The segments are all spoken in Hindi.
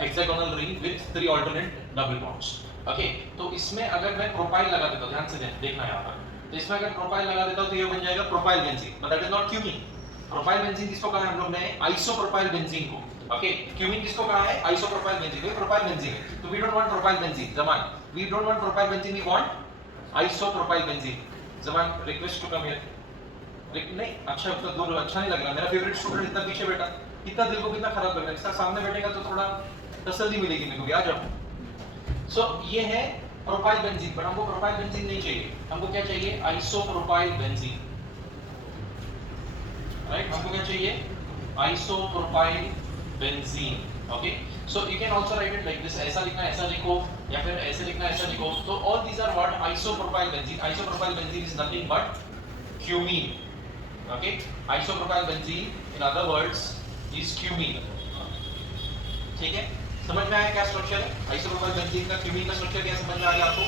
Hexagonal ring with 3 alternate double bonds. Okay, तो इसमें अगर मैं प्रोपाइल लगा देता हूं, ध्यान से देखना यहां पर, तो इसमें अगर प्रोपाइल लगा देता हूं तो ये बन जाएगा propyl benzene, but that is not cumene. Propyl benzene किसको कहा है हम लोग ने? आइसोप्रोपाइल बेंजीन को। ओके, क्यूमीन किसको कहा है? आइसोप्रोपाइल बेंजीन को। प्रोपाइल बेंजीन है, तो we don't want propyl benzene Zaman, we don't want propyl benzene, we want isopropyl benzene. Zaman request to come here. नहीं अच्छा, तो दूर अच्छा नहीं लग रहा, मेरा फेवरेट स्टूडेंट इतना पीछे बैठा, इतना दिल को कितना खराब लग रहा है, इसका सामने बैठेगा तो थोड़ा तसल्ली मिलेगी मेरे को, आ जाओ। सो ये है प्रोपाइल बेंजीन, बट हमको प्रोपाइल बेंजीन नहीं चाहिए, हमको क्या चाहिए? Isopropyl benzene. राइट, हमको क्या चाहिए? Isopropyl benzene. Okay, so you can also right it like this, ऐसा लिखना ऐसा लिखो, या फिर ऐसे लिखना ऐसा लिखो। तो all these are what? Isopropyl benzene. Isopropyl benzene is nothing but cumene. Okay, isopropyl benzene in other words is cumene। ठीक है, समझ में आया क्या स्ट्रक्चर है आइसोप्रोपाइल बेंजीन का? क्यूमीन का स्ट्रक्चर क्या समझ में आ गया आपको?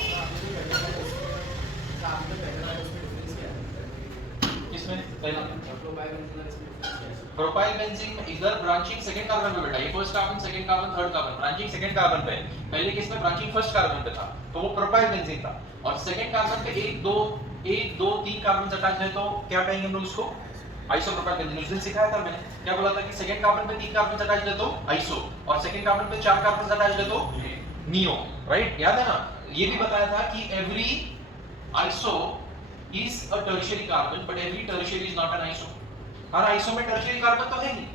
किसमें? पहला प्रोपाइल बेंजीन में इधर ब्रांचिंग सेकंड कार्बन पे बेटा, ये first carbon second carbon third carbon, branching second carbon पे। पहले केस में ब्रांचिंग फर्स्ट कार्बन पे था, तो वो प्रोपाइल बेंजीन था। और सेकंड कार्बन पे 1 2 3 कार्बन अटैच है, तो क्या कहेंगे हम लोग उसको? Isopropyl benzene. उस दिन सिखाया था मैंने, क्या बोला था कि सेकंड कार्बन पे 3 कार्बन अटैच है तो आइसो, और सेकंड कार्बन पे 4 कार्बन अटैच है तो नियो। राइट, याद है ना? ये भी बताया था कि every iso is a tertiary carbon, but every tertiary is not an iso. हर आइसो में टर्शियरी कार्बन तो है ही,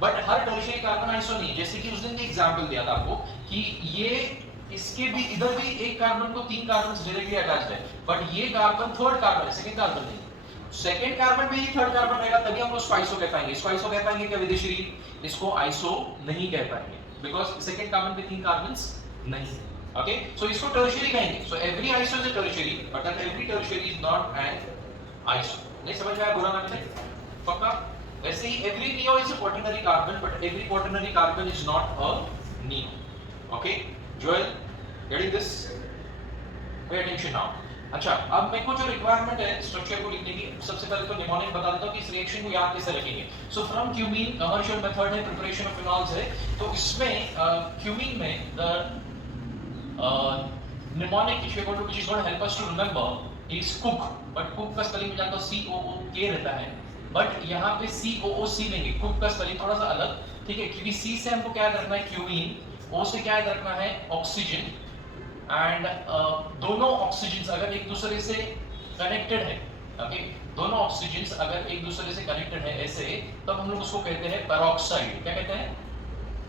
बट हर टर्शियरी कार्बन आइसो नहीं। जैसे कि उस दिन भी एग्जांपल दिया था आपको कि ये इसके भी इधर भी एक कार्बन को 3 कार्बन डायरेक्टली अटैच्ड है, बट ये कार्बन थर्ड कार्बन है, सेकंड कार्बन नहीं। सेकंड कार्बन में ही थर्ड कार्बन रहेगा, तभी हम उसको आइसो कह पाएंगे। इसको आइसो कह पाएंगे क्या विदेशी? इसको आइसो नहीं कह पाएंगे, बिकॉज़ सेकंड कार्बन पे 3 कार्बन्स नहीं। ओके, सो इसको टर्शियरी कहेंगे। So every iso is a tertiary, but every tertiary is not an iso. नहीं समझ में आया? बुरा ना माने पक्का। वैसे ही every neo is a quaternary carbon, but every quaternary carbon is not a neo. Okay Joel, getting this? Pay attention now. अच्छा, अब मेरे को जो रिक्वायरमेंट है स्ट्रक्चर को लिखने की, सबसे पहले तो निमोनिक बता देता हूं कि इस रिएक्शन को याद कैसे रखेंगे। So from cumene, commercial method है, प्रिपरेशन ऑफ फिनॉल्स है। तो इसमें क्यूमीन में the mnemonic which is going to help us to remember is cook, but cook का स्पेलिंग में जानता हूं COOK रहता है, बट यहाँ पे COOC लेंगे। कुक का स्पेलिंग थोड़ा सा अलग, ठीक है, क्योंकि C से हमको क्या याद रखना है? क्यूमीन। O से क्या याद रखना है? ऑक्सीजन। एंड दोनों ऑक्सीजन्स अगर एक दूसरे से कनेक्टेड है, ओके, दोनों ऑक्सीजन्स अगर एक दूसरे से कनेक्टेड है ऐसे, तब हम लोग उसको कहते हैं पेरोक्साइड। क्या कहते हैं?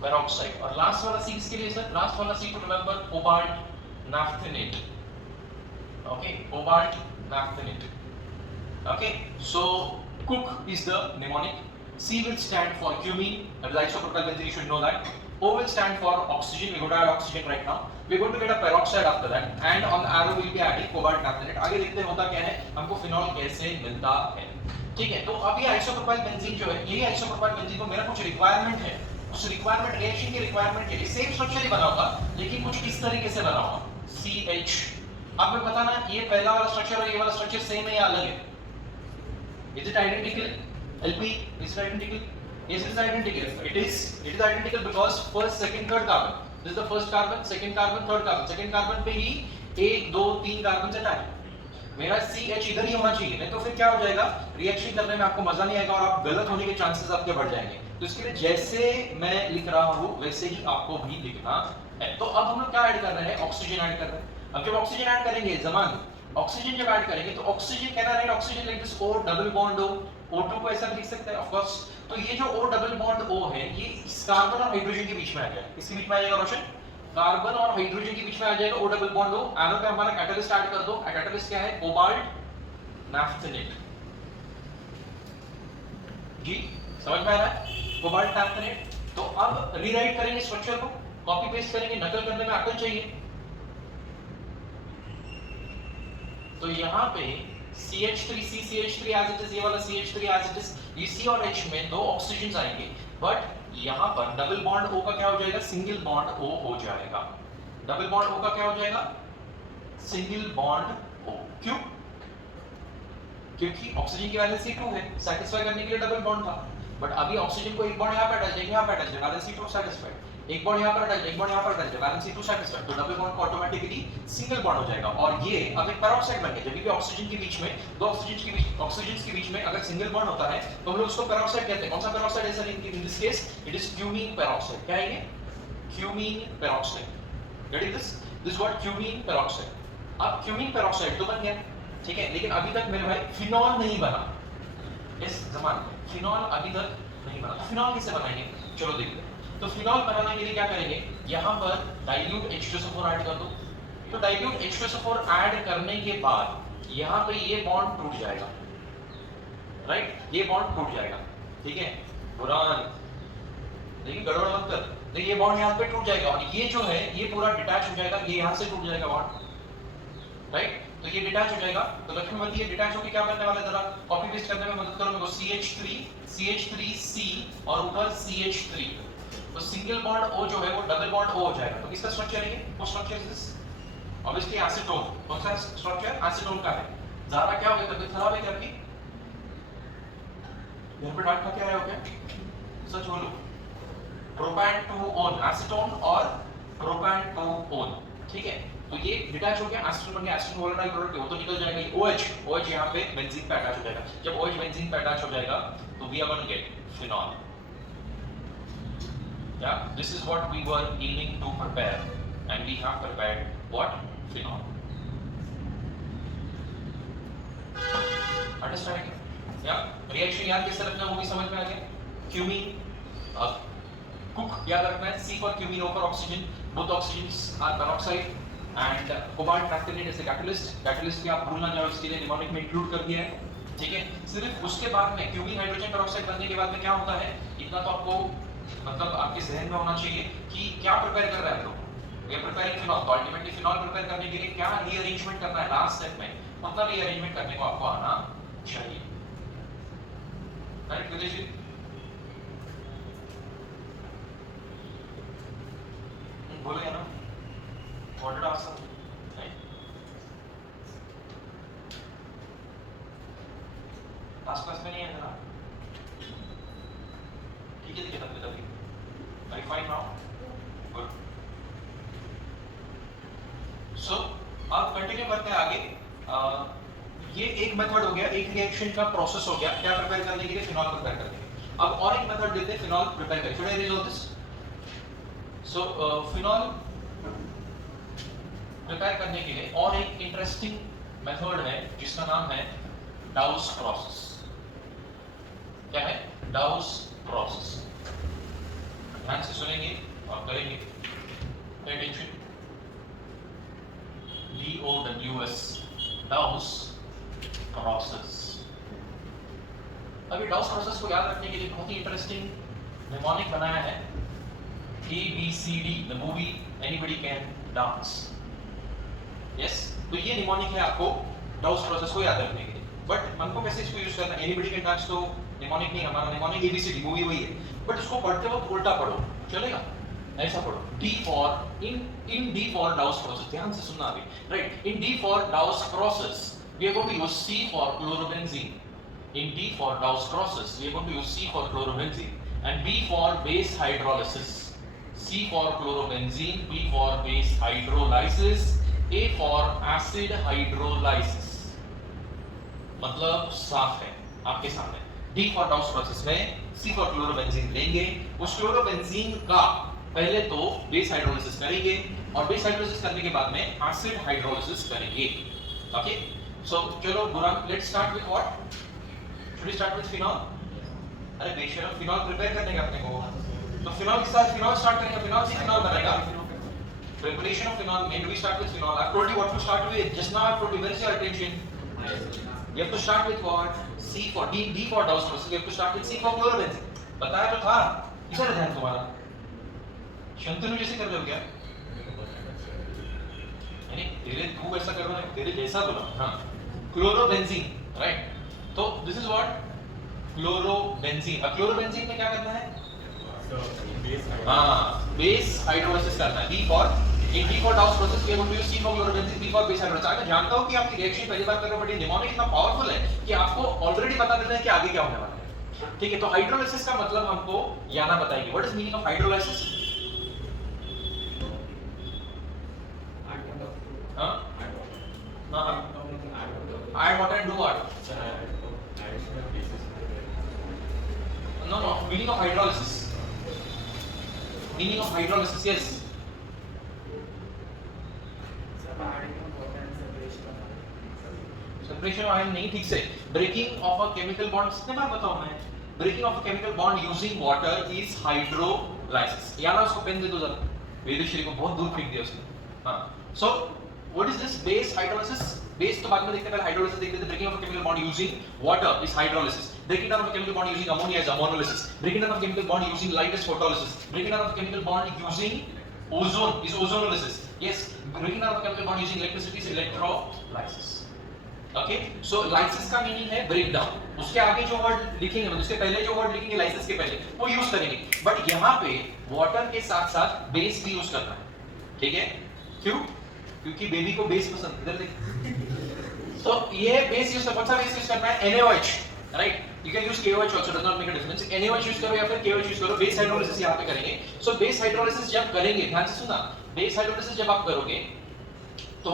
पेरोक्साइड। और लास्ट वाला सी किसके लिए सर? लास्ट वाला see to remember, cobalt naphthenate. Okay, cobalt naphthenate. Okay, so cook is the mnemonic. C will stand for cumene, that is isopropyl benzene, you should know that. O will stand for oxygen, we're going to add oxygen right now. We're going to get a peroxide after that, and on the arrow we'll be adding cobalt naphthenate. आगे देखते हैं होता क्या है, हमको फिनॉल कैसे मिलता है। ठीक है, तो अब ये आइसोप्रोपाइल बेंजीन जो है, यही आइसोप्रोपाइल बेंजीन को मेरा कुछ रिक्वायरमेंट है, उस रिक्वायरमेंट रिएक्शन की रिक्वायरमेंट के लिए सेम स्ट्रक्चर ही बनाऊंगा, लेकिन कुछ इस तरीके से बनाऊंगा। CH। अब मैं बताना ये पहला वाला स्ट्रक्चर और ये वाला स्ट्रक्चर सेम है या अलग है? Is it identical? LP, is it identical? Yes, it is identical. It is identical because first, second, third carbon. This is the first carbon, second carbon, third carbon. Second carbon पे ही 1 2 3 कार्बन से अटैच। मेरा CH इधर ही होना चाहिए, नहीं तो फिर क्या हो जाएगा? रिएक्शन करने में आपको मजा नहीं आएगा और आप गलत होने के चांसेस आपके बढ़ जाएंगे। तो इसके लिए जैसे मैं लिख रहा हूँ वैसे ही आपको भी लिखना है। तो अब हम लोग क्या ऐड कर रहे हैं? ऑक्सीजन ऐड कर रहे हैं। अब जब ऑक्सीजन ऐड करेंगे जमान, ऑक्सीजन जब ऐड करेंगे तो ऑक्सीजन कहना right, oxygen like this O double bond O, O2 को ऐसा लिख सकते हैं ऑफ कोर्स। तो ये जो O डबल बॉन्ड O है, ये इस कार्बन और हाइड्रोजन के बीच में आ जाएगा। किसके बीच में आ जाएगा रोशन? कार्बन और हाइड्रोजन के बीच में आ जाएगा O double bond O। Arrow पे हमारा कैटलिस्ट ऐड कर दो। कैटलिस्ट क्या है? कोबाल्ट नाफ्थेनेट। जी समझ में आ रहा है? कोबाल्ट नाफ्थेनेट। तो अब रीराइट करेंगे स्ट्रक्चर को, कॉपी पेस्ट करेंगे, नकल करने में अकल चाहिए। तो यहाँ पे CH3 CH3 as it is, ये वाला CH3 as it is, ये C और H में 2 ऑक्सीजन आएंगे, बट यहाँ पर डबल बॉन्ड O का क्या हो जाएगा? सिंगल बॉन्ड O हो जाएगा। डबल बॉन्ड O का क्या हो जाएगा? Single bond O। क्यों? क्योंकि ऑक्सीजन की वैलेंसी 2 है, सेटिस्फाई करने के लिए डबल बॉन्ड था, बट अभी ऑक्सीजन को एक बॉन्ड यहाँ पे अटैच है, यहाँ पे अटैच है, वैलेंसी 2 सेटिस्फाइड। एक बॉन्ड यहाँ पर अटैच, एक बॉन्ड यहाँ पर अटैच है, वैलेंसी टू सेटिस्फाइड, तो double bond automatically single bond हो जाएगा। और ये अब एक पेरोक्साइड बन गया। जब भी ऑक्सीजन के बीच में दो ऑक्सीजन के बीच में अगर सिंगल बॉन्ड होता है तो हम लोग उसको पेरोक्साइड कहते हैं। कौन सा पेरोक्साइड है sir? In this case it is cumene peroxide. क्या है ये? Cumene peroxide. Get this? This what cumene peroxide. अब क्यूमीन पेरोक्साइड तो बन गया, ठीक है, लेकिन अभी तक मेरे भाई फिनॉल नहीं बना। इस जमाने में फिनॉल अभी तक नहीं बना। फिनॉल कैसे बनाएंगे? चलो देखते हैं। तो फिनॉल बनाने के लिए क्या करेंगे? यहाँ पर डाइल्यूट H2SO4 ऐड कर दो। तो डाइल्यूट H2SO4 ऐड करने के बाद यहाँ पे ये बॉन्ड टूट जाएगा, राइट? ये बॉन्ड टूट जाएगा, ठीक है। बुरान देखिए, गड़बड़ मत कर। देखिए ये बॉन्ड यहाँ पे टूट जाएगा और ये जो है ये पूरा डिटैच हो जाएगा। ये यहाँ से टूट जाएगा बॉन्ड, राइट? तो ये डिटैच हो जाएगा। तो लक्ष्मणवती ये डिटैच होके क्या बनने वाला है? जरा कॉपी पेस्ट करने में मदद करो मेरे को। CH3C और ऊपर CH3। तो सिंगल बॉन्ड O जो है वो डबल बॉन्ड O हो जाएगा। तो किसका स्ट्रक्चर है ये? वो स्ट्रक्चर इज ऑब्वियसली एसीटोन। कौन सा स्ट्रक्चर? एसीटोन का है। ज़्यादा क्या हो गया? तबीयत खराब है क्या आपकी? घर पे डांट खा के आए हो क्या? सच बोलो। प्रोपैन टू ओन, एसीटोन और प्रोपैन टू ओन, ठीक है। तो ये डिटैच हो गया, एसीटोन बन गया। एसीटोन वोलेटाइल प्रोडक्ट है, वो तो निकल जाएगा। ये OH यहाँ पे बेंजीन पे अटैच हो जाएगा। जब OH बेंजीन पे अटैच हो जाएगा तो we are going to get phenol. Yeah, this is what we were aiming to prepare, and we have prepared what? Phenol. Understanding? Yeah. Reaction याद कैसे रखना है वो भी समझ में आ गया। Cumene, cook याद रखना है। C for cumene, O for oxygen. Both oxygens are peroxide, and cobalt fractionate is a catalyst. Catalyst भी आप भूल ना जाओ, इसके लिए निमोनिक में इंक्लूड कर दिया है, ठीक है। सिर्फ उसके बाद में क्यूमीन हाइड्रोजन पेरोक्साइड बनने के बाद में क्या होता है, इतना तो आपको मतलब आपके जहन में होना चाहिए कि क्या प्रिपेयर कर रहे हैं हम लोग। ये प्रिपेयरिंग फिनॉल। तो अल्टीमेटली फिनॉल प्रिपेयर करने के लिए क्या रीअरेंजमेंट करना है लास्ट स्टेप में, मतलब रीअरेंजमेंट करने को आपको आना चाहिए, राइट विदेश जी? बोलेगा ना what did ask right? Last class में नहीं है ना? ठीक है, तब तक Are you fine now? Good. So, अब कंटिन्यू करते हैं आगे। ये एक मेथड हो गया, एक रिएक्शन का प्रोसेस हो गया। क्या प्रिपेयर करने के लिए? फिनॉल प्रिपेयर करने के लिए। अब और एक मेथड देते हैं फिनॉल प्रिपेयर करने। Should I resolve this? So, phenol prepare करने के लिए और एक इंटरेस्टिंग मेथड है जिसका नाम है डाउस प्रोसेस। क्या है? डाउस प्रोसेस। ध्यान से सुनेंगे और करेंगे। Pay attention. DOWS, डाउस process. अभी डाउस प्रोसेस को याद रखने के लिए बहुत ही इंटरेस्टिंग निमोनिक बनाया है। ABCD, the movie Anybody Can Dance. Yes, तो ये निमोनिक है आपको डाउस प्रोसेस को याद रखने के लिए। बट हमको कैसे इसको यूज करना है? Anybody Can Dance तो निमोनिक नहीं, हमारा निमोनिक ABCD मूवी वही है, बट इसको पढ़ते वक्त उल्टा पढ़ो, चलेगा? ऐसा पढ़ो। D for in D for Dawes process। ध्यान से सुनना अभी, right? In D for Dawes process we are going to use C for chlorobenzene। In D for Dawes process we are going to use C for chlorobenzene, and B for base hydrolysis। C for chlorobenzene, B for base hydrolysis, A for acid hydrolysis। मतलब साफ है आपके सामने। D for Dawes process में C for chlorobenzene लेंगे, उस क्लोरोबेंजीन का पहले तो बेस हाइड्रोलिसिस करेंगे और बेस हाइड्रोलिसिस करने के बाद में एसिड हाइड्रोलिसिस करेंगे। ओके, सो चलो Burhan, let's start with what? Should we start with phenol? अरे बेशरम, फिनॉल प्रिपेयर करने का अपने को, तो फिनॉल के साथ फिनॉल स्टार्ट करेंगे। फिनॉल से फिनॉल बनेगा। Preparation of phenol, when do we start with phenol? I told you what to start with. Just now I told you, where is your attention? You have to start with what? C for D for Dawes process. You have to start with C for chlorobenzene. बताया तो था, इधर ध्यान तुम्हारा। शंतनु जैसे कर रहे हो क्या? यानी तेरे तू ऐसा कर रहा है, तेरे जैसा बोला। हाँ, क्लोरोबेंजीन, राइट? तो दिस इज व्हाट? क्लोरोबेंजीन। अब क्लोरोबेंजीन में क्या करना है? हाँ, बेस हाइड्रोलिसिस करना है। D for in D for Dawes process we are going to use C for chlorobenzene, B for base hydrolysis। मैं जानता हूँ कि आपकी रिएक्शन पहली बार कर रहे हो, बट ये निमोनिक इतना पावरफुल है कि आपको ऑलरेडी बता देते हैं कि आगे क्या होने वाला है। ठीक है, तो हाइड्रोलाइसिस का मतलब हमको याना बताएगी। What is meaning of hydrolysis? Add water and do what? No. Meaning of hydrolysis. Meaning of hydrolysis. Yes. Separation of ion नहीं ठीक से. Breaking of a chemical bond कितने बार बताऊँ मैं? Breaking of a chemical bond using water is hydrolysis. यार ना उसको पेन दे दो जरा. वेदश्री को बहुत दूर फेंक दिया उसने. हाँ. So what is this base hydrolysis? Base तो बाद में देखते हैं, पहले hydrolysis देखते हैं. Breaking of a chemical bond using water is hydrolysis. Breaking down of a chemical bond using ammonia is ammonolysis. Breaking down of a chemical bond using light is photolysis. Breaking down of a chemical bond using ozone is ozonolysis. Yes, breaking down of a chemical bond using electricity is electrolysis. Okay, so lysis का मीनिंग है break down. उसके आगे जो वर्ड लिखेंगे, मतलब उसके पहले जो वर्ड लिखेंगे lysis के पहले, वो यूज करेंगे. बट यहाँ पे वाटर के साथ साथ बेस भी यूज करना है. ठीक है? क्यों? क्योंकि बेबी को बेस पसंद. इधर देख. तो ये बेस यूज, कौन सा बेस यूज करना है? NaOH. Right? You can use KOH also, does not make a difference. NaOH use करो या फिर KOH यूज करो. बेस हाइड्रोलिसिस यहाँ पे करेंगे. सो बेस हाइड्रोलिसिस जब करेंगे, ध्यान से सुना. बेस हाइड्रोलिसिस जब आप करोगे तो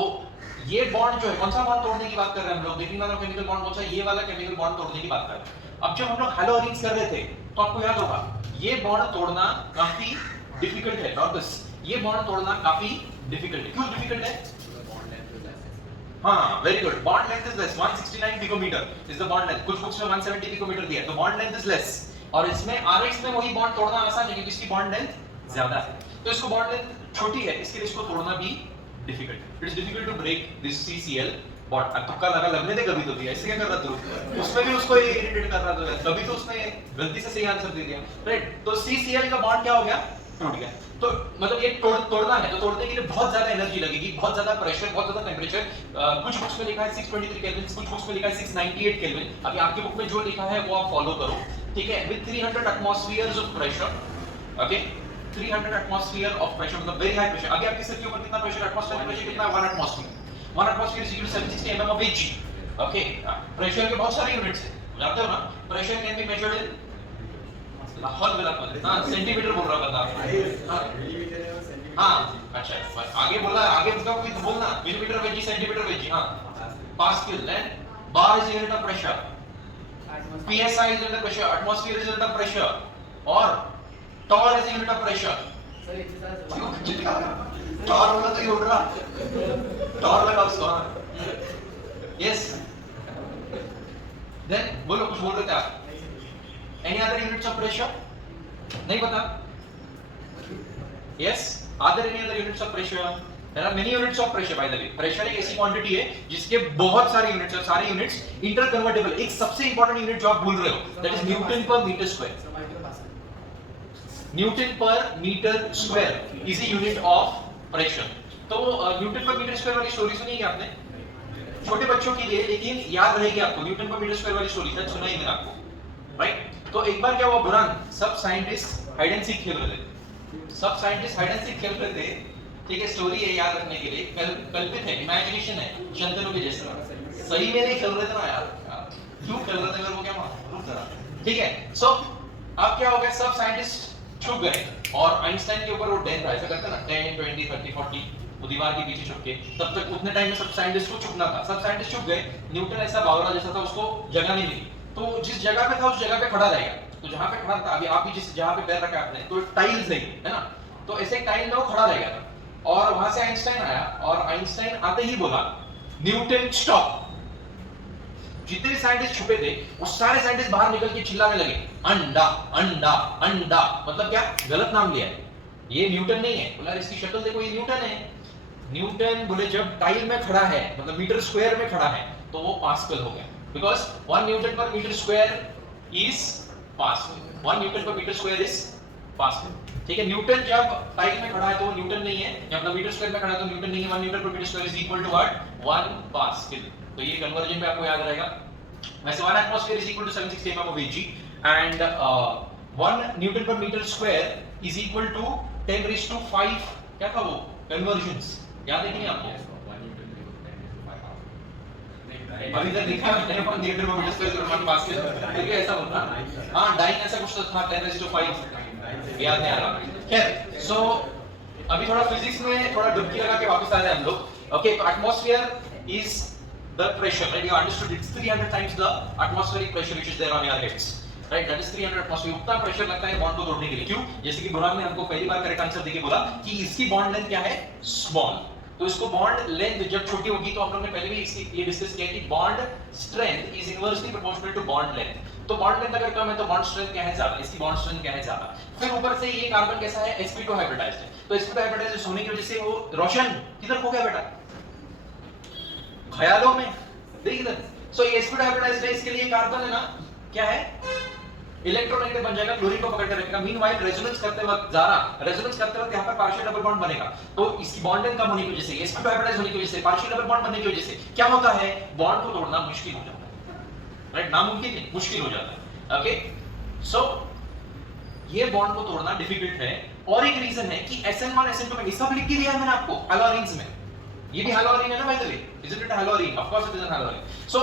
ये बॉन्ड जो है, कौन सा बॉन्ड तोड़ने की बात कर रहे हैं हम लोग? Breaking down of chemical bond कौन सा? ये वाला केमिकल बॉन्ड तोड़ने की बात कर रहे हैं. अब जब हम लोग हैलोजेंस कर रहे थे तो आपको याद होगा ये बॉन्ड तोड़ना काफी डिफिकल्ट है. Not this. ये बॉन्ड तोड़ना काफी डिफिकल्ट है. क्यों डिफिकल्ट है? हाँ, very good. Bond length is less. 169 picometer is the bond length. कुछ बुक्स में 170 पिकोमीटर दिया है, तो बॉन्ड लेंथ इज लेस. और इसमें Rx में वही बॉन्ड तोड़ना आसान है क्योंकि इसकी बॉन्ड लेंथ ज्यादा है. तो इसको बॉन्ड लेंथ छोटी है, इसके लिए इसको तोड़ना भी difficult. It is difficult to break this CCl bond. अब तुक्का लगा, लगने दे कभी तो भी. ऐसे क्या कर रहा तू? उसमें भी उसको इरिटेट कर रहा था. कभी तो उसने गलती से सही आंसर दे दिया. राइट? तो CCl का बॉन्ड क्या हो गया? टूट गया. तो मतलब ये तोड़ना है, तो तोड़ने के लिए बहुत ज्यादा एनर्जी लगेगी, बहुत ज्यादा प्रेशर, बहुत ज्यादा टेंपरेचर. कुछ बुक्स में लिखा है 623 केल्विन, कुछ बुक्स में लिखा है 698 केल्विन. अभी आपकी बुक में जो लिखा है वो आप फॉलो करो. ठीक है? With 300 एटमॉस्फेयर्स of pressure. Okay, 300 atmosphere of pressure, मतलब वेरी हाई प्रेशर. अभी आपके सिर के ऊपर कितना प्रेशर? एटमॉस्फेयर प्रेशर कितना है? 1 atmosphere. 1 atmosphere is equal to 760 mm of Hg. Okay, pressure के बहुत सारे यूनिट्स हैं, जानते हो ना? Pressure can be measured in लाहौल गलत. हां, सेंटीमीटर बोल रहा बंदा. हां, अच्छा, आगे बोला, आगे उसका कोई तो बोलना. Millimeter of Hg, centimeter of Hg. हां, pascal. Then bar is unit of pressure. psi is unit of pressure. Atmosphere is unit of pressure. और torr is unit of pressure. torr वाला तो ये उड़ रहा. torr लगा उसको. yes. then बोलो, कुछ बोल रहे थे आप? any other units of pressure? नहीं पता? yes. are there any other units of pressure? there are many units of pressure by the way. pressure एक ऐसी क्वांटिटी है जिसके बहुत सारे यूनिट्स हैं. सारे यूनिट्स इंटरकन्वर्टेबल. एक सबसे इंपॉर्टेंट यूनिट जो आप भूल रहे हो, that is newton per meter square. Newton per meter square is a unit of pressure. तो न्यूटन पर मीटर स्क्वायर वाली स्टोरी सुनी है आपने? छोटे बच्चों के लिए, लेकिन याद रहेगी आपको. न्यूटन पर मीटर स्क्वायर वाली स्टोरी शायद सुना ही नहीं आपको. राइट? तो एक बार क्या हुआ, बुरान सब साइंटिस्ट हाइड एंड सीक खेल रहे थे. सब साइंटिस्ट हाइड एंड सीक खेल रहे थे. ठीक है? स्टोरी है, याद रखने के लिए. कल्पित है, इमेजिनेशन है, शंतनु के जैसा. सही में नहीं खेल रहे थे ना यार. क्यों खेल रहे थे? वो क्या रुक जरा. ठीक है? सो अब क्या हो गया, सब साइंटिस्ट छुप गए और आइंस्टाइन के ऊपर वो डेथ ऐसा करते ना 10 20 30 40 वो दीवार के पीछे छुप के. तब तक उतने टाइम में सब साइंटिस्ट को छुपना था. सब साइंटिस्ट छुप गए. न्यूटन ऐसा बावरा जैसा था, उसको जगह नहीं मिली. तो जिस जगह पे था उस जगह पे खड़ा रहेगा. तो जहां पे खड़ा था, अभी आप भी जिस जहां पे पैर रखा आपने, तो टाइल्स नहीं है ना, तो ऐसे एक टाइल में वो खड़ा रहेगा. और वहां से आइंस्टाइन आया और आइंस्टाइन आते ही बोला न्यूटन स्टॉप. जितने साइंटिस्ट छुपे थे वो सारे साइंटिस्ट बाहर निकल के चिल्लाने लगे अंडा अंडा अंडा. मतलब क्या? गलत नाम लिया है. ये न्यूटन नहीं है. बोला इसकी शक्ल देखो, ये न्यूटन है. न्यूटन बोले जब टाइल में खड़ा है, मतलब मीटर स्क्वायर में खड़ा है, तो वो पास्कल हो गया. Because 1 newton per meter square is pascal. 1 newton per meter square is pascal. ठीक है? न्यूटन जब टाइल में खड़ा है तो न्यूटन नहीं है, या मतलब मीटर स्क्वायर में खड़ा है तो न्यूटन नहीं है. 1 newton per meter square is equal to what? 1 pascal. तो ये कन्वर्जन पे आपको याद रहेगा. वैसे 1 atmosphere is equal to 760 mm of Hg and 1 Newton per meter square is equal to 10 raised to 5. क्या था वो? Conversions. याद है कि नहीं आपको? अभी तक लिखा है 10 Newton per meter square is 1 Pascal. ठीक है? ऐसा बोलना. हाँ, डाइन ऐसा कुछ तो था 10 raised to 5. याद नहीं आ रहा. खैर, so अभी थोड़ा फिजिक्स में थोड़ा डुबकी लगा के वापस आ रहे हैं हम लोग. ओके, तो atmosphere is the pressure, right? You understood it's 300 times the atmospheric pressure which is there on your heads, right? That is 300 atmosphere. उतना प्रेशर लगता है बॉन्ड को तोड़ने के लिए. क्यों? जैसे कि बुरान ने हमको पहली बार करेक्ट आंसर देके बोला कि इसकी बॉन्ड लेंथ क्या है? स्मॉल. तो इसको बॉन्ड लेंथ जब छोटी होगी तो हम लोग ने पहले भी इसकी ये डिस्कस किया कि bond strength is inversely proportional to bond length. तो बॉन्ड लेंथ अगर कम है तो बॉन्ड स्ट्रेंथ क्या है? ज्यादा. इसकी बॉन्ड स्ट्रेंथ क्या है? ज्यादा. फिर ऊपर से ये कार्बन कैसा है? sp2 हाइब्रिडाइज्ड है. तो sp2 हाइब्रिडाइज्ड होने की वजह से वो रोशन किधर खो गया बेटा? ख्यालों में. देख इधर. सो ये sp2 हाइब्रिडाइज्ड है, इसके लिए कार्बन है ना क्या है? इलेक्ट्रोनेगेटिव बन जाएगा, क्लोरीन को पकड़ के रखेगा. मीनवाइल रेजोनेंस करते वक्त रेजोनेंस करते वक्त यहाँ पर पार्शियल डबल बॉन्ड बनेगा. तो इसकी बॉन्ड लेंथ कम होने की वजह से, sp2 हाइब्रिडाइज्ड होने की वजह से, पार्शियल डबल बॉन्ड बनने की वजह से क्या होता है? बॉन्ड को तोड़ना मुश्किल हो जाता है. राइट? नामुमकिन नहीं, मुश्किल हो जाता है. ओके, सो ये बॉन्ड को तोड़ना डिफिकल्ट है. और एक रीजन है कि SN1 SN2 में सब लिख के दिया है मैंने आपको हैलोरीन्स में. ये भी हैलोरीन है ना by the way, isn't it haloarene? Of course it is an haloarene. So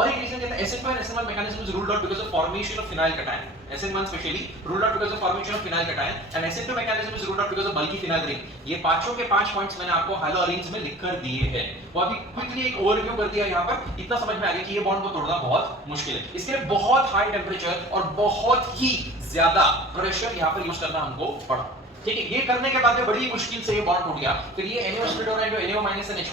और एक रीजन कहता है SN2 and SN1 mechanism is ruled out because of formation of phenyl cation. SN1 specially ruled out because of formation of phenyl cation and SN2 mechanism is ruled out because of bulky phenyl ring. ये पांचों के पांच पॉइंट्स मैंने आपको हैलोरीन्स में लिखकर दिए हैं. वो अभी क्विकली एक ओवरव्यू कर दिया यहाँ पर. इतना समझ में आ गया कि ये बॉन्ड को तोड़ना बहुत मुश्किल है. इसके लिए बहुत हाई टेंपरेचर और बहुत ही ज्यादा प्रेशर यहाँ पर यूज करना हमको पड़ा. ठीक है, ये करने के बाद में बड़ी मुश्किल से ये बॉन्ड टूट गया. फिर ये NaO split हो रहा है, NaO minus and H+,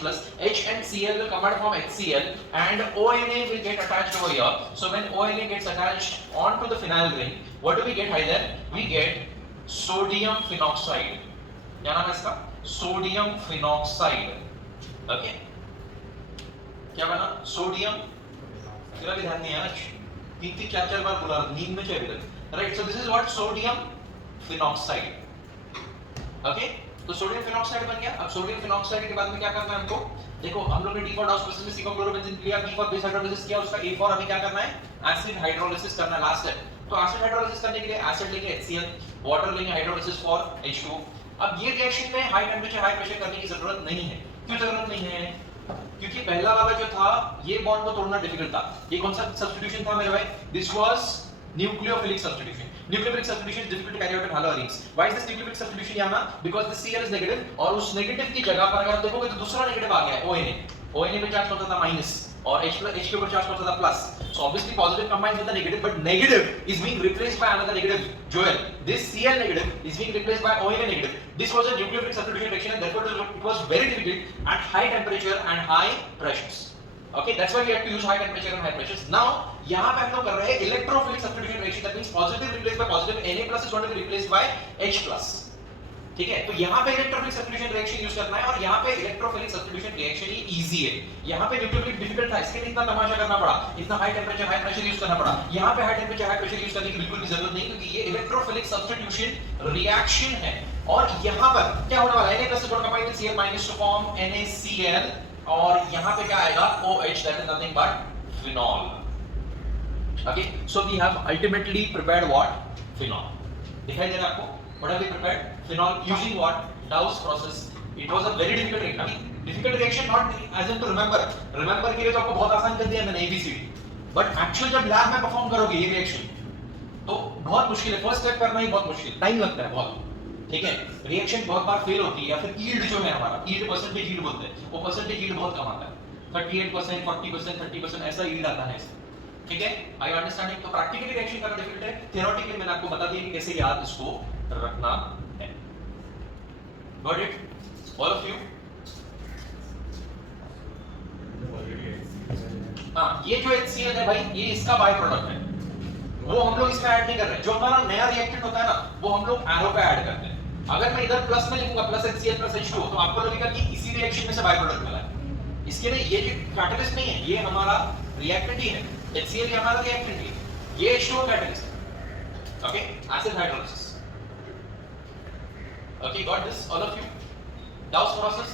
H and Cl will come out from HCl and ONA will get attached over here. So when ONA gets attached onto the phenyl ring, what do we get either? We get sodium phenoxide. क्या नाम है इसका? Sodium phenoxide. ओके, क्या बना? सोडियम. तेरा भी ध्यान नहीं है आज, तीन चार बार बोला, नींद में चाहिए अभी तक. Right, so this is what sodium phenoxide. Okay, तो सोडियम फिनॉक्साइड बन गया. अब सोडियम फिनॉक्साइड के बाद में क्या करना है हमको? देखो हम लोग ने डी फॉर डाउस प्रोसेस में C-क्लोरोबेंजीन लिया, B फॉर बेस हाइड्रोलिसिस किया, उसका A फॉर अभी क्या करना है? एसिड हाइड्रोलिसिस करना है लास्ट स्टेप. तो एसिड हाइड्रोलिसिस करने के लिए एसिड लेंगे HCl, वाटर लेंगे हाइड्रोलिसिस फॉर H2. अब ये रिएक्शन में हाई टेंपरेचर हाई प्रेशर करने की जरूरत नहीं है. क्यों जरूरत नहीं है? क्योंकि पहला वाला जो था ये बॉन्ड को तोड़ना डिफिकल्ट था. ये कौन सा सब्स्टिट्यूशन था मेरे भाई? This was nucleophilic substitution. Nucleophilic substitution is difficult to carry out in haloarenes. Why is this nucleophilic substitution यहाँ? Because the Cl is negative और उस negative की जगह पर अगर आप देखोगे तो दूसरा negative आ गया है ONA. ONA पे चार्ज होता था माइनस और H के ऊपर चार्ज होता था plus. So obviously positive combines with the negative, but negative is being replaced by another negative. Joel, this Cl negative is being replaced by ONA negative. This was a nucleophilic substitution reaction and therefore it was very difficult at high temperature and high pressures. Okay, that's why we have to use high temperature and high pressures. Now, यहाँ पे हम लोग कर रहे हैं electrophilic substitution reaction. That means positive replaced by positive, Na plus is going to be replaced by H plus. ठीक है, तो यहाँ पे electrophilic substitution reaction यूज करना है और यहाँ पे electrophilic substitution reaction ही easy है. यहाँ पे nucleophilic difficult था, इसके लिए इतना तमाशा करना पड़ा, इतना high temperature high pressure use करना पड़ा. यहाँ पे high temperature high pressure use करने की बिल्कुल भी जरूरत नहीं क्योंकि ये electrophilic substitution reaction है. और यहाँ पर क्या होने वाला है? Na plus is going to combine with Cl minus to form NaCl और यहाँ पे क्या आएगा? OH, that is nothing but phenol. Okay, so we have ultimately prepared what? Phenol. दिखाई दे रहा है आपको? What have we prepared? Phenol using what? Dawes process. It was a very difficult reaction. I mean, difficult reaction not as in to remember. Remember के लिए तो आपको बहुत आसान कर दिया मैंने ABCD. But actual जब लैब में परफॉर्म करोगे ये रिएक्शन तो बहुत मुश्किल है. फर्स्ट स्टेप करना ही बहुत मुश्किल, टाइम लगता है बहुत. ठीक है, रिएक्शन बहुत बार फेल होती है या फिर यील्ड जो है हमारा यील्ड परसेंटेज यील्ड बोलते हैं, वो परसेंटेज यील्ड बहुत कम आता है. 38%, 40%, 30% ऐसा यील्ड आता है इसमें. ठीक है, आई अंडरस्टैंडिंग. तो प्रैक्टिकली रिएक्शन करना डिफिकल्ट है. थियोरेटिकली मैंने आपको बता दिया कि कैसे याद इसको रखना है. Got it all of you? हां, ये जो HCl है भाई ये इसका बाय प्रोडक्ट है, वो हम लोग इसमें ऐड नहीं कर रहे. जो हमारा नया रिएक्टेंट होता है ना वो हम लोग एरो पे ऐड करते हैं. अगर मैं इधर प्लस में लिखूंगा प्लस HCl प्लस H2 तो आपको लगेगा कि इसी रिएक्शन में से बाय प्रोडक्ट मिला है. इसके लिए ये जो कैटलिस्ट नहीं है, ये हमारा रिएक्टेंट ही है. HCl ये हमारा रिएक्टेंट है, ये H2O कैटलिस्ट है. Okay, acid hydrolysis. Okay, got this all of you? Dawes process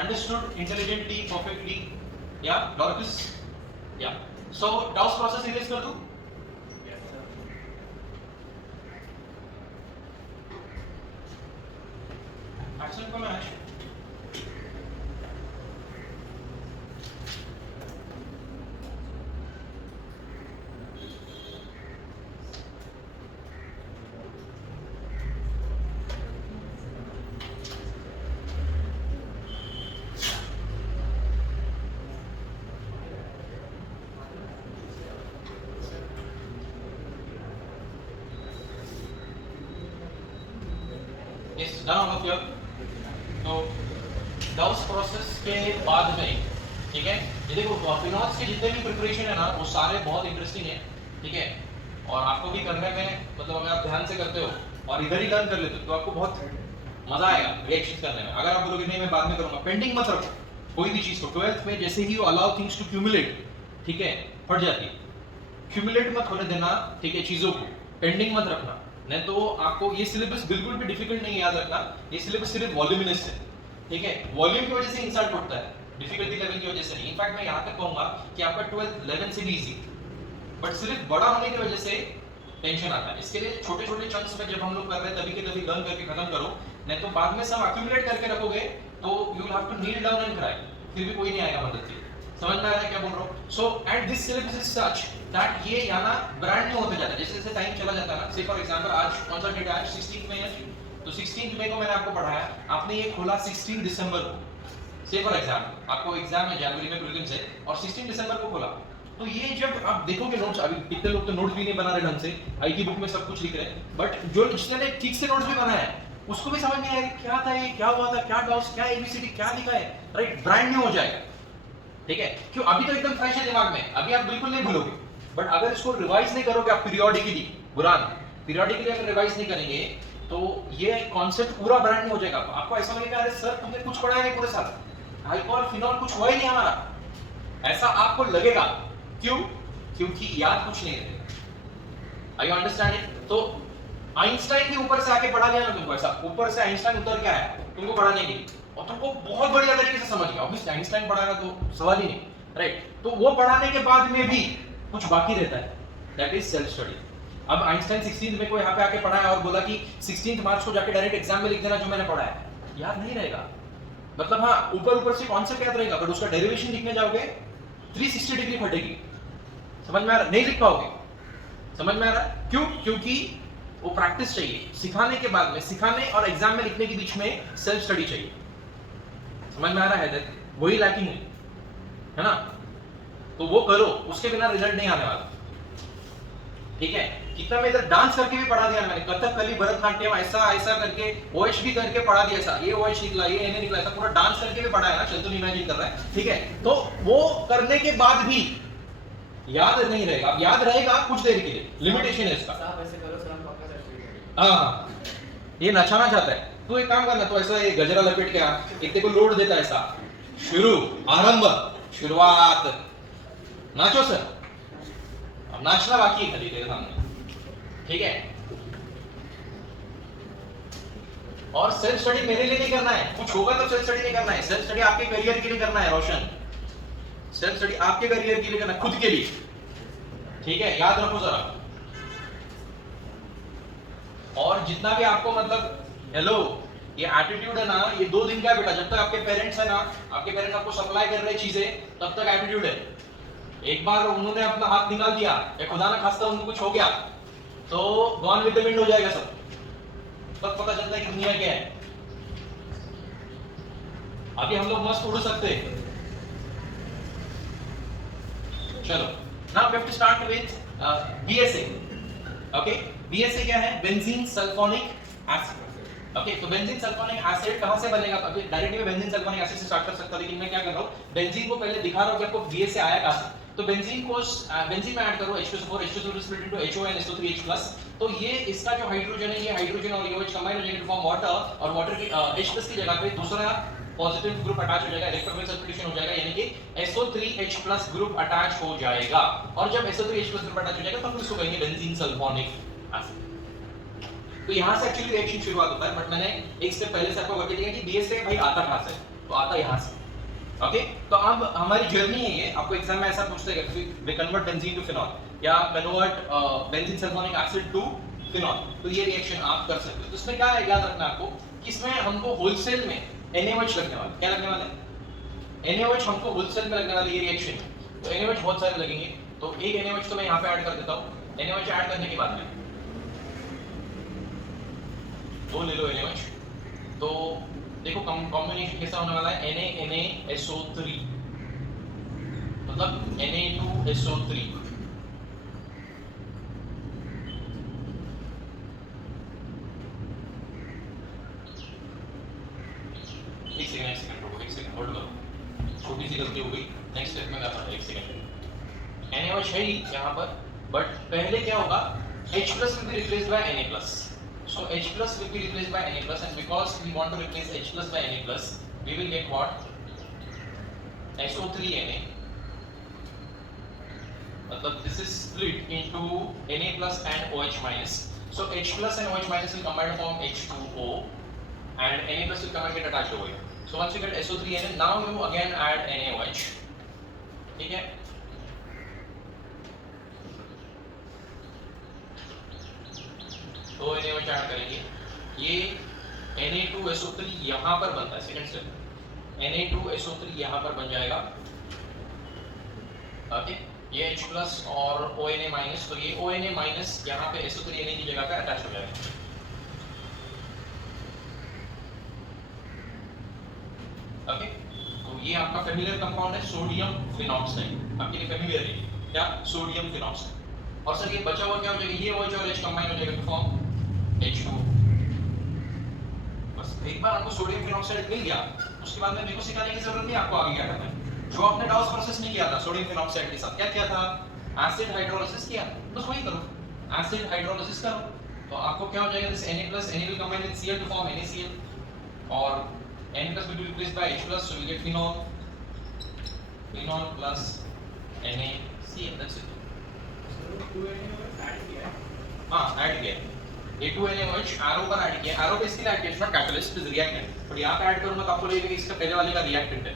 understood intelligently, perfectly. Yeah, Dorcas? Yeah. So Dawes process erase कर दूं? Action को मैं इस डन ऑल ऑफ योर। तो गाउस प्रोसेस के बाद में, ठीक है, ये देखो फिनॉल्स के जितने भी प्रिपरेशन है ना वो सारे बहुत इंटरेस्टिंग है, ठीक है, और आपको भी करने में मतलब अगर आप ध्यान से करते हो और इधर ही लर्न कर लेते हो तो आपको बहुत मजा आएगा रिएक्शन करने में। अगर आप बोलोगे नहीं मैं बाद में करूंगा, पेंडिंग मत रखो कोई भी चीज को। 12th में जैसे ही you allow things to cumulate, ठीक है, फट जाती है, क्यूमुलेट मत होने देना, ठीक है, चीजों को पेंडिंग मत रखना, नहीं तो आपको ये सिलेबस बिल्कुल भी डिफिकल्ट नहीं याद रखना। ये सिलेबस सिर्फ वॉल्यूमिनस है, ठीक है, वॉल्यूम की वजह से इंसल्ट उठता है, डिफिकल्टी लेवल की वजह से नहीं। इनफैक्ट मैं यहाँ तक कहूंगा कि आपका 12th 11 से भी इजी, बट सिर्फ बड़ा होने की वजह से टेंशन आता है। इसके लिए छोटे छोटे चंक्स में जब हम लोग कर रहे हैं तभी के तभी लर्न करके खत्म करो, नहीं तो बाद में सब अक्यूमुलेट करके रखोगे तो you will have to kneel down and cry, फिर भी कोई नहीं आएगा मदद के। समझ में आ रहा है क्या बोल रहा हूँ? So and this syllabus is such that ये याना ब्रांड न्यू होते जाता है जैसे जैसे टाइम चला जाता है ना। से फॉर एग्जांपल आज कौन सा डेट है? आज 16 मई है, तो 16 मई को मैंने आपको पढ़ाया, आपने ये खोला 16 दिसंबर को, से फॉर एग्जांपल आपको एग्जाम है जनवरी में प्रीलिम्स है और 16 दिसंबर को खोला, तो ये जब आप देखोगे नोट्स, अभी कितने लोग तो नोट्स भी नहीं बना रहे ढंग से, आई की बुक में सब कुछ लिख रहे हैं, बट जो जिसने ठीक से नोट्स भी बनाया है उसको भी समझ नहीं आएगा क्या था ये, क्या हुआ था, क्या डाउट्स, क्या एबीसीडी, क्या लिखा है, राइट, ब्रांड न्यू हो जाएगा, ठीक है, क्यों? अभी तो एकदम फ्रेश है दिमाग में, अभी आप बिल्कुल नहीं भूलोगे, बट अगर इसको रिवाइज नहीं करोगे आप पीरियोडिकली, बुरान पीरियोडिकली अगर रिवाइज नहीं करेंगे तो ये कॉन्सेप्ट पूरा ब्रांड न्यू हो जाएगा। आपको ऐसा लगेगा अरे सर तुमने कुछ पढ़ाया नहीं पूरे साल, अल्कोहल फिनॉल कुछ हुआ ही नहीं हमारा, ऐसा आपको लगेगा। क्यों? क्योंकि याद कुछ नहीं रहेगा। Are you understanding? तो आइंस्टाइन के ऊपर से आके पढ़ा लिया ना तुमको, ऐसा ऊपर से आइंस्टाइन उतर के आया तुमको पढ़ाने के लिए और तुमको बहुत बढ़िया तरीके से समझ गया, ऑब्वियसली आइंस्टाइन पढ़ाएगा तो सवाल ही नहीं, राइट। तो वो पढ़ाने के बाद में भी कुछ बाकी रहता है, दैट इज सेल्फ स्टडी। अब आइंस्टाइन 16 में को यहाँ पे आके पढ़ाया और बोला कि 16 मार्च को जाके डायरेक्ट एग्जाम में लिख देना जो मैंने पढ़ाया, याद नहीं रहेगा। मतलब हाँ ऊपर ऊपर से कॉन्सेप्ट याद रहेगा, बट उसका डेरिवेशन लिखने जाओगे 360 डिग्री फटेगी, समझ में आ रहा? नहीं लिख पाओगे, समझ में आ रहा? क्यों? क्योंकि वो प्रैक्टिस चाहिए, सिखाने के बाद में, सिखाने और एग्जाम में लिखने के बीच में सेल्फ स्टडी चाहिए, समझ में आ रहा है? वही लैकिंग है ना, तो वो करो, उसके बिना रिजल्ट नहीं आने वाला, ठीक है। कितना मैं इधर डांस करके भी पढ़ा दिया मैंने, कथकली, भरतनाट्यम, ऐसा ऐसा करके ओएच भी करके पढ़ा दिया, ऐसा ये ओएच निकला, ये एन निकला, ऐसा पूरा डांस करके भी पढ़ाया ना, चल तो इमेजिन कर रहा है, ठीक है। तो वो करने के बाद भी याद नहीं रहेगा, अब याद रहेगा कुछ देर के लिए, लिमिटेशन है इसका। साहब ऐसे करो सर, हम पक्का सर्टिफिकेट। हाँ, ये नचाना चाहता है तो एक काम करना, तो ऐसा ये गजरा लपेट के एक देखो लोड देता है ऐसा, शुरू, आरंभ, शुरुआत, नाचो सर, अब नाचना बाकी है खाली तेरे सामने, ठीक है। और सेल्फ स्टडी मेरे लिए नहीं करना है, कुछ होगा तो सेल्फ स्टडी नहीं करना है, सेल्फ स्टडी आपके करियर के लिए करना है रोशन, सेल्फ स्टडी आपके करियर के लिए करना, खुद के लिए, ठीक है, याद रखो जरा। और जितना भी आपको मतलब हेलो ये एटीट्यूड है ना, ये 2 दिन का है बेटा, जब तक आपके पेरेंट्स है ना, आपके पेरेंट्स आपको सप्लाई कर रहे चीजें तब तक एटीट्यूड है। एक बार उन्होंने अपना हाथ निकाल दिया या खुदा ना खास्ता उनको कुछ हो गया तो गॉन विद द विंड हो जाएगा सब, तब पता चलता है कि दुनिया क्या है। अभी हम लोग मस्त उड़ सकते हैं। चलो now we have to start with BSA। Okay, BSA क्या है? Benzene sulphonic acid. ओके, तो बेंजीन सल्फोनिक एसिड कहां से बनेगा? अभी डायरेक्टली मैं बेंजीन सल्फोनिक एसिड से स्टार्ट कर सकता, लेकिन मैं क्या कर रहा हूं, बेंजीन को पहले दिखा रहा हूं कि आपको BSA आया कहां से। तो बेंजीन को बेंजीन में ऐड करो H2SO4, H2SO4 split into HO and SO3H+, तो ये इसका जो हाइड्रोजन है, ये हाइड्रोजन और OH कंबाइन हो जाएंगे टू फॉर्म वाटर, और वाटर की H+ की जगह पे दूसरा पॉजिटिव ग्रुप अटैच हो जाएगा, इलेक्ट्रोफिल सब्स्टिट्यूशन हो जाएगा, यानी कि SO3H+ ग्रुप अटैच हो जाएगा। और जब SO3H+ ग्रुप अटैच हो जाएगा तो हम इसको कहेंगे बेंजीन सल्फोनिक एसिड। तो यहां से एक्चुअली रिएक्शन शुरुआत होता है, बट मैंने एक स्टेप पहले से आपको बता दिया कि BSA भाई आता कहां से, तो आता यहां से। ओके, तो अब हमारी जर्नी है ये, आपको एग्जाम में ऐसा पूछते हैं कि we convert benzene to phenol या convert benzene sulphonic acid to phenol, तो ये रिएक्शन आप कर सकते हो। तो इसमें क्या है याद रखना आपको कि इसमें हमको होलसेल में NaOH लगने वाला, क्या लगने वाला है? NaOH हमको होलसेल में लगने वाला ये रिएक्शन। तो NaOH बहुत सारे लगेंगे, तो एक NaOH तो मैं यहाँ पे ऐड कर देता हूँ। NaOH ऐड करने के बाद में 2 ले लो NaOH। तो देखो कॉम्बिनेशन कैसा होने वाला है, Na-NaSO3 मतलब Na2SO3। जल्दी हो गई, नेक्स्ट स्टेप में करना है, एक सेकंड। NaOH है ही यहाँ पर, बट पहले क्या होगा, H plus will be replaced by Na plus. So H plus will be replaced by Na plus, and because we want to replace H plus by Na plus, we will get what? SO3Na. मतलब this is split into Na plus and OH minus. So H plus and OH minus will combine to form H2O, and Na plus will come and get attached over here. So once you get SO3Na, now you again add NaOH. ठीक है? तो NaOH ऐड करेंगे, ये Na2SO3 यहाँ पर बनता है, सेकंड स्टेप। Na2SO3 यहाँ पर बन जाएगा, ओके। ये H प्लस और ONA माइनस, तो ये ONA माइनस यहाँ पे SO3Na की जगह पे अटैच हो जाएगा। ओके, तो ये आपका फेमिलियर कंपाउंड है सोडियम फिनॉक्साइड, आपके लिए फेमिलियर है क्या, सोडियम फिनॉक्साइड। और सर ये बचा हुआ क्या हो जाएगा, ये OH और H कंबाइन हो जाएगा तो फॉर्म H2। बस एक बार आपको सोडियम फिनॉक्साइड मिल गया, उसके बाद में मेरे को सिखाने की जरूरत नहीं, आपको आगे क्या करना है। जो आपने डाउस प्रोसेस नहीं किया था सोडियम फिनॉक्साइड के साथ, क्या किया था, एसिड हाइड्रोलिसिस किया, बस वही करो, एसिड हाइड्रोलिसिस करो, तो आपको क्या हो जाएगा, this Na plus Na will combine with Cl to form NaCl, और Na plus will be replaced by H plus, so we get phenol, phenol plus NaCl, that's it। हाँ ऐड किया, A2NaOH एरो पर ऐड किया, एरो बेसिकली ऐड किया, it's not catalyst, is reactant, but यहाँ पे ऐड करूंगा तो आपको लगेगा कि इसका पहले वाले का रिएक्टेंट है,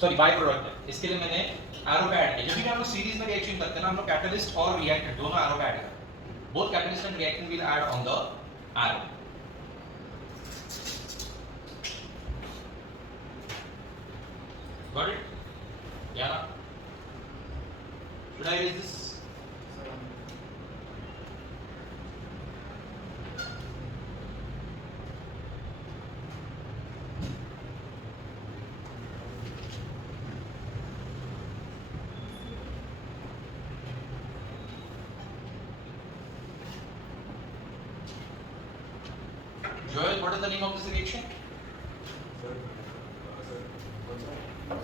सॉरी बाय प्रोडक्ट है, इसके लिए मैंने एरो पे ऐड किया। जब भी हम लोग सीरीज में रिएक्शन करते हैं ना, हम लोग कैटलिस्ट और रिएक्टेंट दोनों एरो पे ऐड करते हैं, both catalyst and reactant will add on the arrow. Got it? या ना? Should I raise this? Joel, what is the name of this reaction?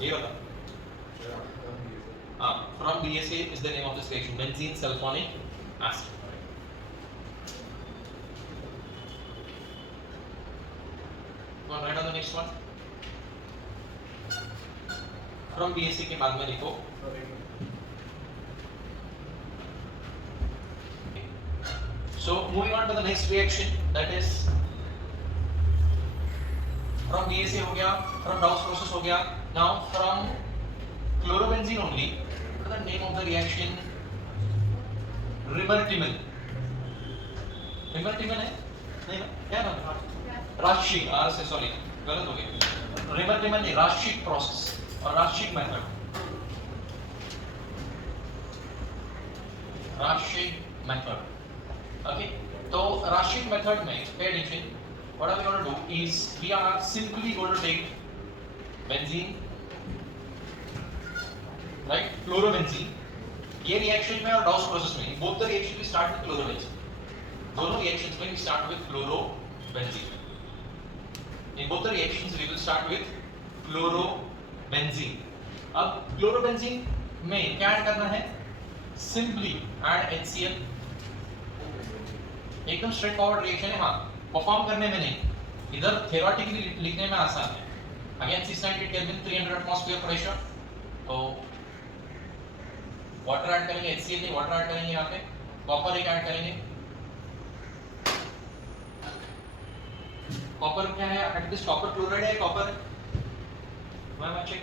ये बता। हाँ, from BSA is the name of this reaction, benzene sulfonic acid। Go on, write on the next one। From BSA के बाद में लिखो। So moving on to the next reaction, that is from BSA हो गया, from Dawes process हो गया, now from chlorobenzene only, what is the name of the reaction? Rimertimin। रिमर्टिमन है? नहीं ना? क्या नाम है? राशिक, आर से सॉरी गलत हो गया, रिमर्टिमन नहीं, राशिक प्रोसेस और राशिक मेथड, राशिक मेथड। ओके, तो राशिक मेथड में पे addition, what are we going to do is we are simply going to take benzene, right, chlorobenzene, ये रिएक्शन में और डाउस प्रोसेस में, both the reaction we start with chlorobenzene, दोनों रिएक्शंस में we start with chlorobenzene, in both the reactions we will start with chlorobenzene। अब chlorobenzene में क्या ऐड करना है, simply add HCl, एकदम स्ट्रेट फॉरवर्ड रिएक्शन है, हाँ परफॉर्म करने में नहीं, इधर थ्योरेटिकली लिखने में आसान है। अगेन 690 केल्विन 300 एटमॉस्फेयर प्रेशर, तो वाटर ऐड करेंगे, HCl नहीं वाटर ऐड करेंगे, यहाँ पे कॉपर एक ऐड करेंगे। कॉपर क्या है, एटलीस्ट कॉपर क्लोराइड है, कॉपर मैं चेक,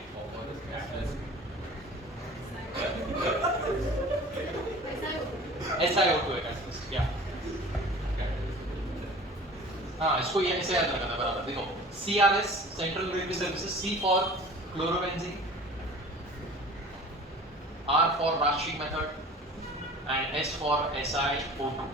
SiO2 है एटलीस्ट, या हाँ इसको ये ऐसे याद रखना बराबर, देखो CRS central regulatory services, C for chlorobenzene, R for Raschig method and S for SiO2।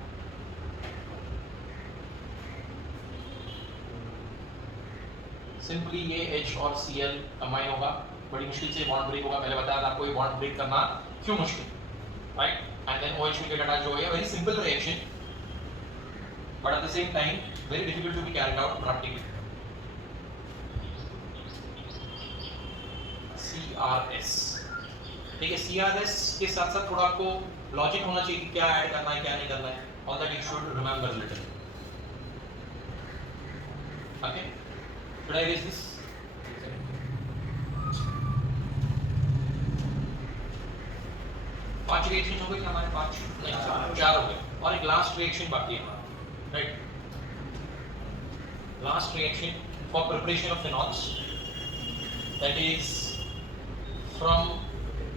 Simply ये H और Cl कंबाइन होगा, बड़ी मुश्किल से बॉन्ड ब्रेक होगा, पहले बताया था आपको ये बॉन्ड ब्रेक करना क्यों मुश्किल, right, and then OH will get attached over here, very simple reaction but at the same time very difficult to be carried out practically। CRS, ठीक है। CRS के साथ साथ थोड़ा आपको लॉजिक होना चाहिए कि क्या ऐड करना है क्या नहीं करना है, all that you should remember little. Okay, should I raise this? पांच रिएक्शन हो गए क्या हमारे? पांच नहीं, चार हो गए और एक लास्ट रिएक्शन बाकी है हमारा, right. Last reaction for preparation of phenols, that is from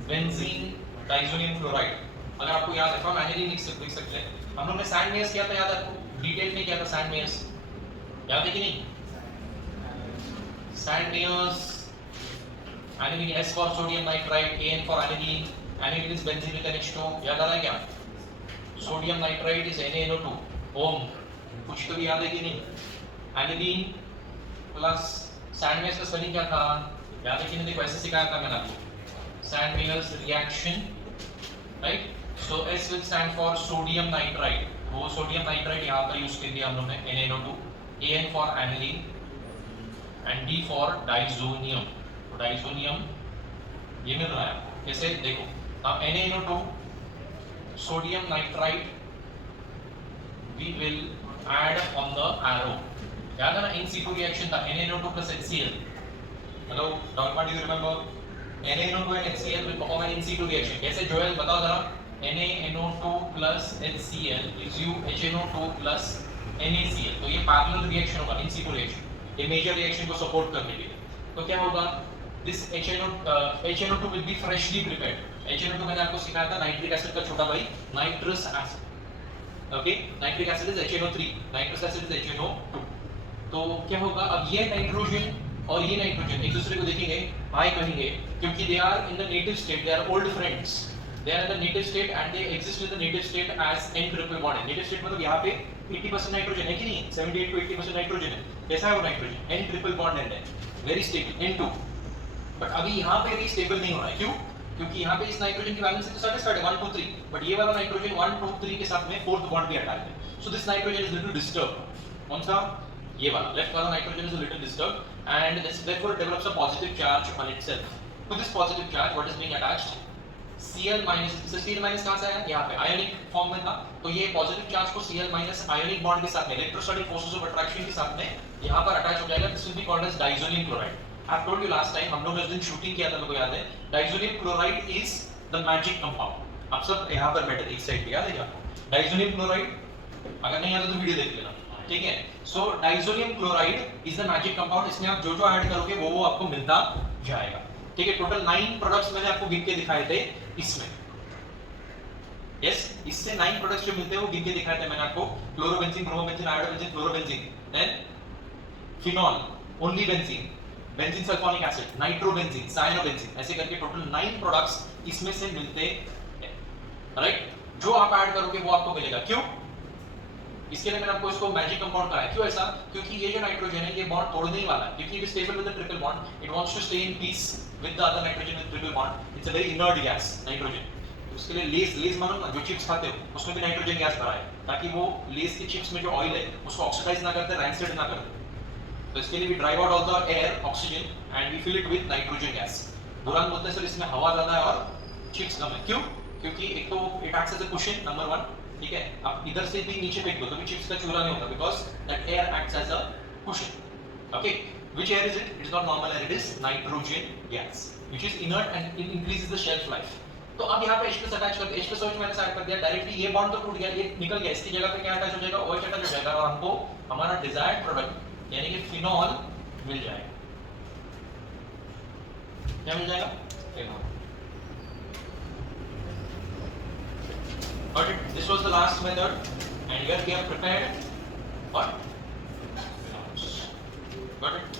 benzene diazonium chloride. अगर आपको याद है फ्रॉम एनिलीन लिख सकते हैं। हम लोग ने सैंड मेयर्स किया था, याद है आपको? डिटेल में किया था सैंड मेयर्स, याद है कि नहीं? Sandmeyer's, aniline S for sodium nitride, AN for aniline, aniline is benzene with NH2, याद आ रहा है क्या? सोडियम नाइट्राइड इज NaNO2, ओम, कुछ तो भी याद है कि नहीं? एनिलीन प्लस सैंड मेयर्स का स्पेलिंग क्या था, याद है कि नहीं? देखो ऐसे सिखाया था मैंने आपको, sand Meier's reaction, right? So S will stand for sodium nitrite, वो sodium nitrite यहाँ पर यूज कर दिया हम लोग ने, NaNO2, AN for aniline and D for disonium। तो disonium ये मिल रहा है आपको, कैसे देखो, अब NaNO2 sodium nitrite we will add on the arrow, याद है ना? in situ reaction था NaNO2 plus HCl। Hello, Dogma, do you remember? NaNO2 and HCl will perform an in situ reaction। कैसे जोएल बताओ जरा? NaNO2 plus HCl gives you HNO2 plus NaCl। तो ये पैरेलल रिएक्शन होगा, इन situ रिएक्शन, ये मेजर रिएक्शन को सपोर्ट करने के लिए। तो क्या होगा? This HNO2 will be freshly prepared। HNO2 मैंने आपको सिखाया था नाइट्रिक एसिड का छोटा भाई, nitrous acid. Okay, nitric acid is HNO3, nitrous acid is HNO2। तो क्या होगा? अब ये नाइट्रोजन और ये नाइट्रोजन एक दूसरे को देखेंगे, हाय कहेंगे, क्योंकि they are in the native state, they are old friends, they are in the native state and they exist in the native state as N triple bond. Native state मतलब यहाँ पे 80% नाइट्रोजन है कि नहीं? 78 to 80% नाइट्रोजन है। कैसा है वो नाइट्रोजन? N ट्रिपल बॉन्ड है, वेरी स्टेबल, N2। बट अभी यहाँ पे भी स्टेबल नहीं हो रहा है, क्यों? क्योंकि यहाँ पे इस नाइट्रोजन की वैलेंसी तो सैटिस्फाइड है 1 2 3, बट ये वाला नाइट्रोजन 1 2 3 के साथ में फोर्थ बॉन्ड भी अटैच है। So this nitrogen is little disturb. कौन सा? ये वाला लेफ्ट वाला nitrogen is a little disturb and this therefore develops a positive charge on itself। To this positive charge what is being attached? Cl minus। इससे Cl minus कहाँ से आया? यहाँ पे आयनिक फॉर्म में था, तो ये पॉजिटिव चार्ज को Cl minus आयनिक बॉन्ड के साथ में, इलेक्ट्रोस्टैटिक फोर्सेस ऑफ अट्रैक्शन के साथ में यहाँ पर अटैच हो जाएगा। This will be called as diazonium chloride. I have told you last time, हम लोग ने उस दिन शूटिंग किया था, मेरे को याद है। Diazonium chloride is the magic compound. आप सब यहाँ पर बैठे थे एक साइड पे, याद है क्या? डाइजोनियम क्लोराइड, अगर नहीं याद है तो वीडियो देख लेना, ठीक है। So diazonium chloride is the magic compound, इसमें आप जो जो ऐड करोगे वो आपको मिलता जाएगा, ठीक है। टोटल 9 प्रोडक्ट्स मैंने आपको गिन के दिखाए थे इसमें, यस, इससे 9 प्रोडक्ट्स जो मिलते हैं वो गिन के दिखाए थे मैंने आपको। Chlorobenzene, bromobenzene, iodobenzene, fluorobenzene, then phenol, only benzene, benzene sulphonic acid, nitrobenzene, cyanobenzene, ऐसे करके टोटल 9 प्रोडक्ट्स इसमें से मिलते हैं, राइट। जो आप ऐड करोगे वो आपको मिलेगा, क्यों? इसके लिए मैंने आपको इसको मैजिक कंपाउंड कहा है। क्यों ऐसा? क्योंकि ये जो नाइट्रोजन है ये बॉन्ड तोड़ने ही वाला है, क्योंकि it is stable with the triple bond, it wants to stay in peace with the other nitrogen with triple bond. It's a very inert gas nitrogen. तो उसके लिए लेस मानो ना, जो चिप्स खाते हो उसमें भी नाइट्रोजन गैस भरा है, ताकि वो लेस की चिप्स में जो ऑयल है उसको ऑक्सीडाइज ना करते, रैंसिड ना करते। तो इसके लिए we drive out all the air, oxygen, and we fill it with nitrogen gas. Burhan बोलते हैं सर इसमें हवा ज्यादा है और चिप्स कम है, क्यों? क्योंकि एक तो it acts as a cushion, number 1, ठीक है। आप इधर से भी नीचे फेंक दो तो भी चिप्स का चूरा नहीं होगा, because that air acts as a cushion. Okay, which air is it? It is not normal air, it is nitrogen gas which is inert and it increases the shelf life. तो अब यहाँ पे H+ अटैच कर दिया, H+ मैंने ऐड कर दिया, डायरेक्टली ये बॉन्ड तो टूट गया, ये निकल गया, इसकी जगह पे क्या अटैच हो जाएगा? OH अटैच हो जाएगा और हमको हमारा डिजायर्ड प्रोडक्ट यानी कि फिनॉल मिल जाएगा। क्या मिल जाएगा? Phenol. Got it? This was the last method, and here we have prepared what? Got it?